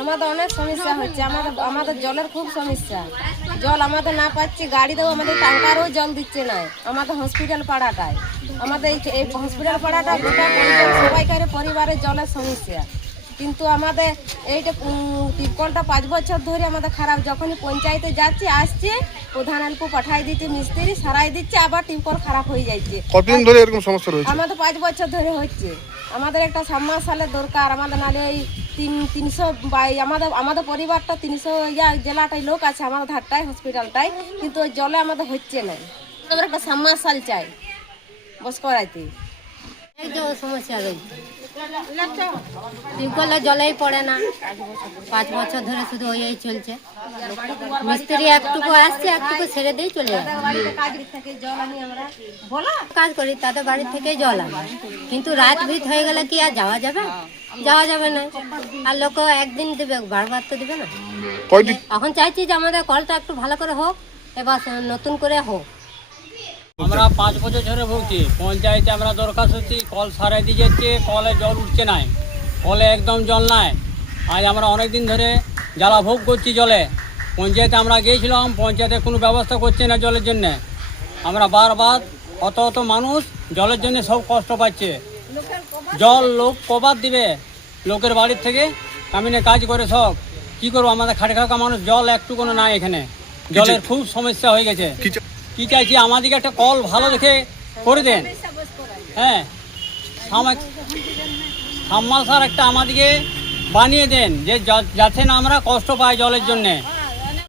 আমাদের অনেক সমস্যা হচ্ছে, আমাদের জলের খুব সমস্যা। জল আমাদের না পাচ্ছি, গাড়িতেও আমাদের ট্যাঙ্কারও জল দিচ্ছে না। আমাদের হসপিটাল পাড়াটায়, আমাদের এই হসপিটাল পাড়াটা গোটা সবাইকার পরিবারের জলের সমস্যা। কিন্তু আমাদের এইটা টিপকলটা 5 বছর ধরে আমাদের খারাপ। যখনই পঞ্চায়েতে যাচ্ছি আসছে, প্রধান অল্প পাঠাই দিচ্ছে, মিস্ত্রি সারাই দিচ্ছে, আবার টিপকল খারাপ হয়ে যাচ্ছে। কতদিন ধরে এরকম সমস্যা রয়েছে? আমাদের 5 বছর ধরে হচ্ছে। আমাদের একটা সাবমার্শালের দরকার। আমাদের নালে ওই 300 আমাদের পরিবারটা 300 জেলাটাই লোক আছে আমাদের ধারটায় হসপিটালটায়, কিন্তু ওই জলে আমাদের হচ্ছে না। আমাদের একটা সাবমার্শাল চাই বস করাইতে। এই যে সমস্যা রয়েছে, টিউবওয়েলে জলেই পড়ে না। 5 বছর ধরে শুধু ওই চলছে। মিস্ত্রি একটুকু আসছে, একটুকু ছেড়ে দিয়ে চলে যায়। কাজ করি তাদের বাড়ি থেকেই জল আনে, কিন্তু রাত ভিত হয়ে গেলে কি আর যাওয়া যাবে? যাওয়া যাবে না। আর লোক একদিন দেবে, বারবার তো দেবে না। এখন চাইছি যে আমাদের কলটা একটু ভালো করে হোক, এবার নতুন করে হোক। আমরা 5 বছর ধরে ভুগছি। পঞ্চায়েতে আমরা দরখাস্ত দিচ্ছি, কল সারাই দিয়ে যাচ্ছে, কলে জল উঠছে নাই, কলে একদম জল নাই। আজ আমরা অনেক দিন ধরে জ্বালা ভোগ করছি জলে। পঞ্চায়েতে আমরা গিয়েছিলাম, পঞ্চায়েতে কোনো ব্যবস্থা করছে না জলের জন্য। আমরা বারবার অত মানুষ জলের জন্য সব কষ্ট পাচ্ছে। জল লোক কবার দিবে? লোকের বাড়ির থেকে কামিনে কাজ করে সব কি করবো? আমাদের খাটে খাওয়া মানুষ, জল একটু কোনো নাই এখানে। জলের খুব সমস্যা হয়ে গেছে। কি চাইছি, আমাদেরকে একটা কল ভালো দেখে করে দেন। হ্যাঁ, সাবমার্শাল একটা আমাদেরকে বানিয়ে দেন, যে যাতে না আমরা কষ্ট পাই জলের জন্যে।